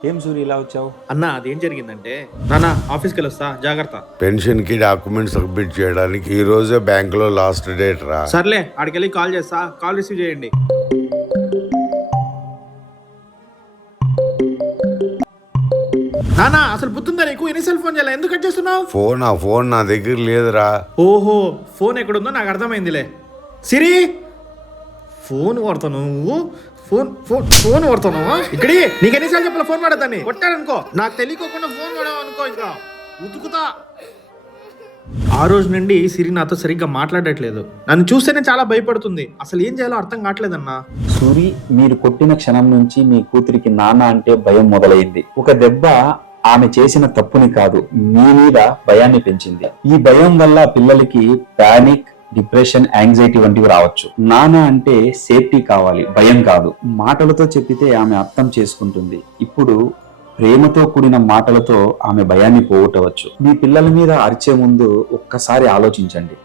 ఏం సూరి ఇలా వచ్చావు? అన్న అదేం జరిగిందంటే నాన్న ఆఫీస్కి వెళ్ళొస్తా జాగ్రత్త. పెన్షన్ కి డాక్యుమెంట్ సబ్మిట్ చేయడానికి ఈ రోజే బ్యాంక్ లో లాస్ట్ డేట్ రా. సర్లే ఆడికెళ్ళి కాల్ చేస్తా, కాల్ రిసీవ్ చేయండి. నానా అసలు బుద్ధిందా నీకు? ఎన్నిసార్లు ఫోన్ చేయాలి? ఎందుకు కట్ చేస్తున్నావు? ఫోన్ నా దగ్గర లేదురా. ఓహో ఫోన్ ఎక్కడుందో నాకు అర్థమైందిలే. సిరి ఫోన్ వాడతాను నువ్వు? ఫోన్ వాడతాను ఇక్కడి. నీకు ఎన్నిసార్లు చెప్పాలి ఫోన్ వాడతాను? కొట్టాడనుకో, నాకు తెలియకోకుండా ఫోన్ వాడావు అనుకో ఇంకా ఉతుకుతా. ఆ రోజు నుండి సిరి నాతో సరిగ్గా మాట్లాడట్లేదు. నన్ను చూస్తేనే చాలా భయపడుతుంది. అసలు ఏం చేయాలో అర్థం కావట్లేదన్నా. సూరి, మీరు కొట్టిన క్షణం నుంచి మీ కూతురికి నాన్న అంటే భయం మొదలైంది. ఒక దెబ్బ ఆమె చేసిన తప్పుని కాదు, మీ మీద భయాన్ని పెంచింది. ఈ భయం వల్ల పిల్లలకి పానిక్, డిప్రెషన్, యాంగ్జైటీ వంటివి రావచ్చు. నాన్న అంటే సేఫ్టీ కావాలి, భయం కాదు. మాటలతో చెప్పితే ఆమె అర్థం చేసుకుంటుంది. ఇప్పుడు ప్రేమతో కూడిన మాటలతో ఆమె భయాన్ని పోగొట్టవచ్చు. మీ పిల్లల మీద అరిచే ముందు ఒక్కసారి ఆలోచించండి.